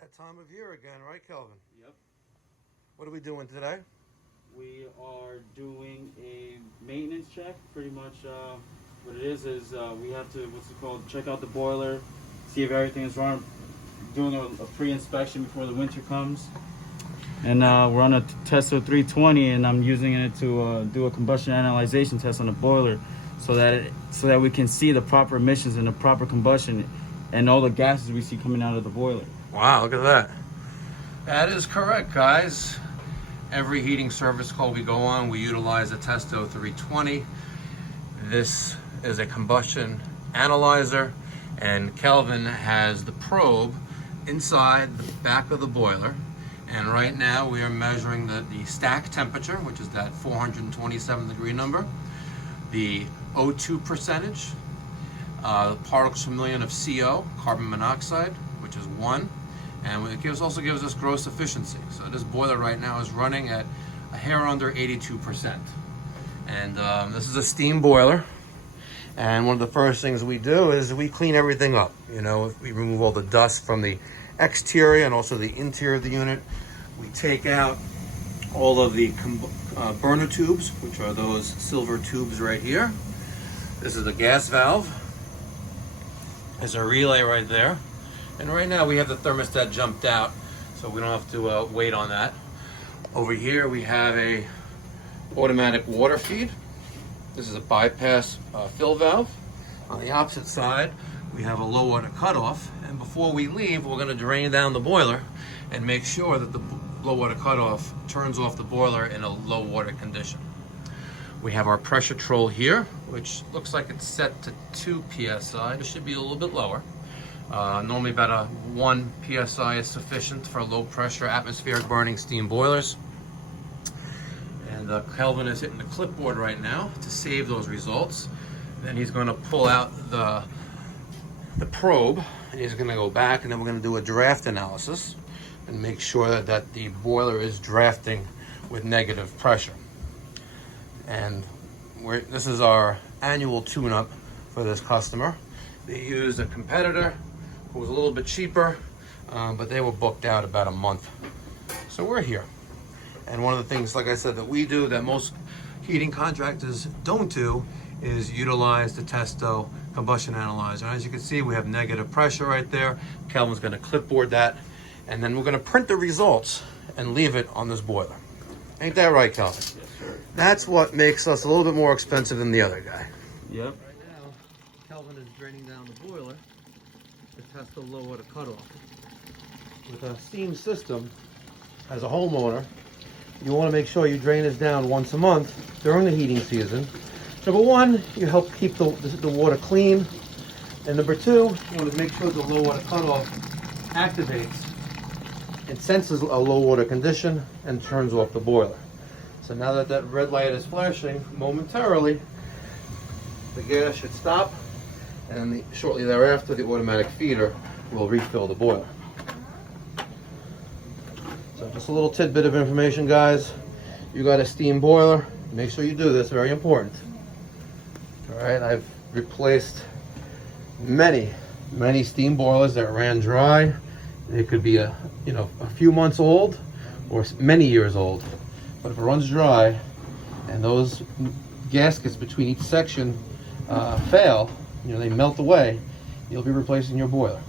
That time of year again, right, Kelvin? Yep. What are we doing today? We are doing a maintenance check. Pretty much what it is we have to, check out the boiler, see if everything is wrong. Doing a pre-inspection before the winter comes. And we're on a Testo 320, and I'm using it to do a combustion analyzation test on the boiler, so that we can see the proper emissions and the proper combustion and all the gases we see coming out of the boiler. Wow, look at that. That is correct, guys. Every heating service call we go on, we utilize a Testo 320. This is a combustion analyzer, and Kelvin has the probe inside the back of the boiler. And right now we are measuring the stack temperature, which is that 427 degree number, the O2 percentage, particles per million of CO, carbon monoxide, which is 1, and it also gives us gross efficiency. So this boiler right now is running at a hair under 82%. And this is a steam boiler. And one of the first things we do is we clean everything up. You know, we remove all the dust from the exterior and also the interior of the unit. We take out all of the burner tubes, which are those silver tubes right here. This is the gas valve. There's a relay right there. And right now we have the thermostat jumped out, so we don't have to wait on that. Over here we have a automatic water feed. This is a bypass fill valve. On the opposite side, we have a low water cutoff. And before we leave, we're going to drain down the boiler and make sure that the low water cutoff turns off the boiler in a low water condition. We have our pressure troll here, which looks like it's set to 2 psi. It should be a little bit lower. Normally about a 1 psi is sufficient for low pressure atmospheric burning steam boilers. And Kelvin is hitting the clipboard right now to save those results. Then he's going to pull out the probe, and he's going to go back, and then we're going to do a draft analysis and make sure that the boiler is drafting with negative pressure. And this is our annual tune-up for this customer. They used a competitor who was a little bit cheaper, but they were booked out about a month. So we're here. And one of the things, like I said, that we do that most heating contractors don't do is utilize the Testo combustion analyzer. And as you can see, we have negative pressure right there. Kelvin's going to clipboard that, and then we're going to print the results and leave it on this boiler. Ain't that right, Kelvin? Yes, sir. That's what makes us a little bit more expensive than the other guy. Yep. Right now, Kelvin is draining down the boiler to test the low water cutoff. With a steam system, as a homeowner, you want to make sure you drain this down once a month during the heating season. Number one, you help keep the water clean. And number two, you want to make sure the low water cutoff activates. It senses a low water condition and turns off the boiler. So now that that red light is flashing momentarily, the gas should stop, and shortly thereafter the automatic feeder will refill the boiler. So just a little tidbit of information, guys. You got a steam boiler, make sure you do this, very important. All right, I've replaced many steam boilers that ran dry. It could be a few months old or many years old. But if it runs dry and those gaskets between each section fail, they melt away, you'll be replacing your boiler.